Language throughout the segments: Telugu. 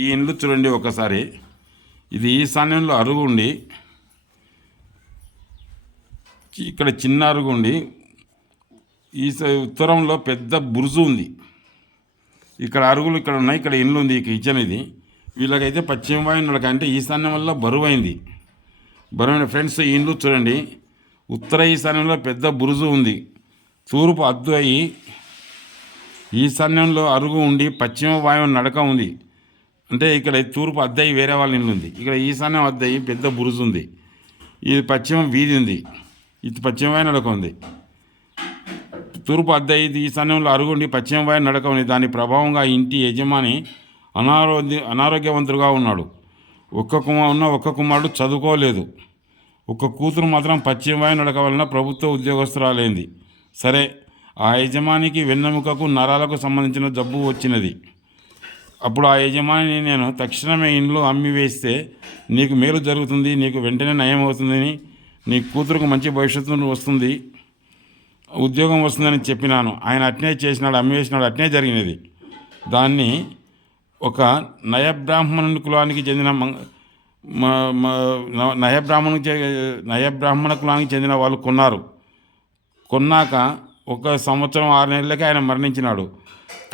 ఈ ఇండ్లు చూడండి ఒకసారి. ఇది ఈశాన్యంలో అరుగు ఉండి, ఇక్కడ చిన్న అరుగు ఉండి, ఈ ఉత్తరంలో పెద్ద బురుజు ఉంది. ఇక్కడ అరుగులు ఇక్కడ ఉన్నాయి, ఇక్కడ ఇండ్లు ఉంది, కిచెన్ ఇది. వీళ్ళకైతే పశ్చిమ వాయువులకి అంటే ఈశాన్యం వల్ల బరువైంది. ఫ్రెండ్స్, ఈ ఇండ్లు చూడండి. ఉత్తర ఈశాన్యంలో పెద్ద బురుజు ఉంది, తూర్పు అద్దు అయ్యి ఈశాన్యంలో అరుగు ఉండి పశ్చిమ వాయువు నడక ఉంది. అంటే ఇక్కడ తూర్పు అద్దయి వేరే వాళ్ళ ఇల్లు ఉంది, ఇక్కడ ఈశాన్యం అద్దయి పెద్ద బురుజు ఉంది. ఇది పశ్చిమ వీధి ఉంది, ఇది పశ్చిమ వాయు నడక ఉంది. తూర్పు అద్దయి ఈశాన్యంలో అరుగుండి పశ్చిమ వాయు నడక ఉంది. దాని ప్రభావంగా ఇంటి యజమాని అనారోగ్యవంతుడుగా ఉన్నాడు. ఒక్క కుమారుడు చదువుకోలేదు. ఒక్క కూతురు మాత్రం పశ్చిమ వాయు నడక వలన ప్రభుత్వ ఉద్యోగస్తురాలైంది. సరే, ఆ యజమానికి వెన్నెముకకు నరాలకు సంబంధించిన జబ్బు వచ్చినది. అప్పుడు ఆ యజమాని, నేను తక్షణమే ఇండ్లు అమ్మి వేస్తే నీకు మేలు జరుగుతుంది, నీకు వెంటనే నయం అవుతుందని, నీ కూతురుకు మంచి భవిష్యత్తు వస్తుంది, ఉద్యోగం వస్తుందని చెప్పినాను. ఆయన అట్నే చేసినాడు, అమ్మి వేసినాడు. అట్నే జరిగినది. దాన్ని ఒక నయబ్రాహ్మణుని కులానికి చెందిన నయబ్రాహ్మణ కులానికి చెందిన వాళ్ళు కొన్నాక 1 సంవత్సరం 6 నెలలకే ఆయన మరణించినాడు.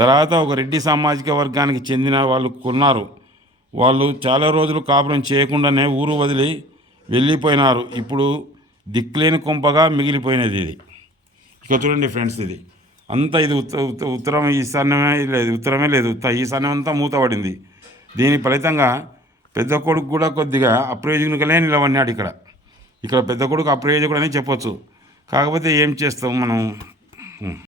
తర్వాత ఒక రెడ్డి సామాజిక వర్గానికి చెందిన వాళ్ళు కొన్నారు. వాళ్ళు చాలా రోజులు కాపురం చేయకుండానే ఊరు వదిలి వెళ్ళిపోయినారు. ఇప్పుడు దిక్కులేని కొంపగా మిగిలిపోయినది ఇది. ఇక చూడండి ఫ్రెండ్స్, ఇది అంతా ఇది ఉత్తరం ఈశాన్యమే లేదు, ఉత్తరమే లేదు, ఈశాన్యం అంతా మూతపడింది. దీని ఫలితంగా పెద్ద కొడుకు కూడా కొద్దిగా అప్రయోజకునికలే నిలబడినాడు. ఇక్కడ పెద్ద కొడుకు అప్రయోజకుడు అని చెప్పొచ్చు. కాకపోతే ఏం చేస్తాం మనం.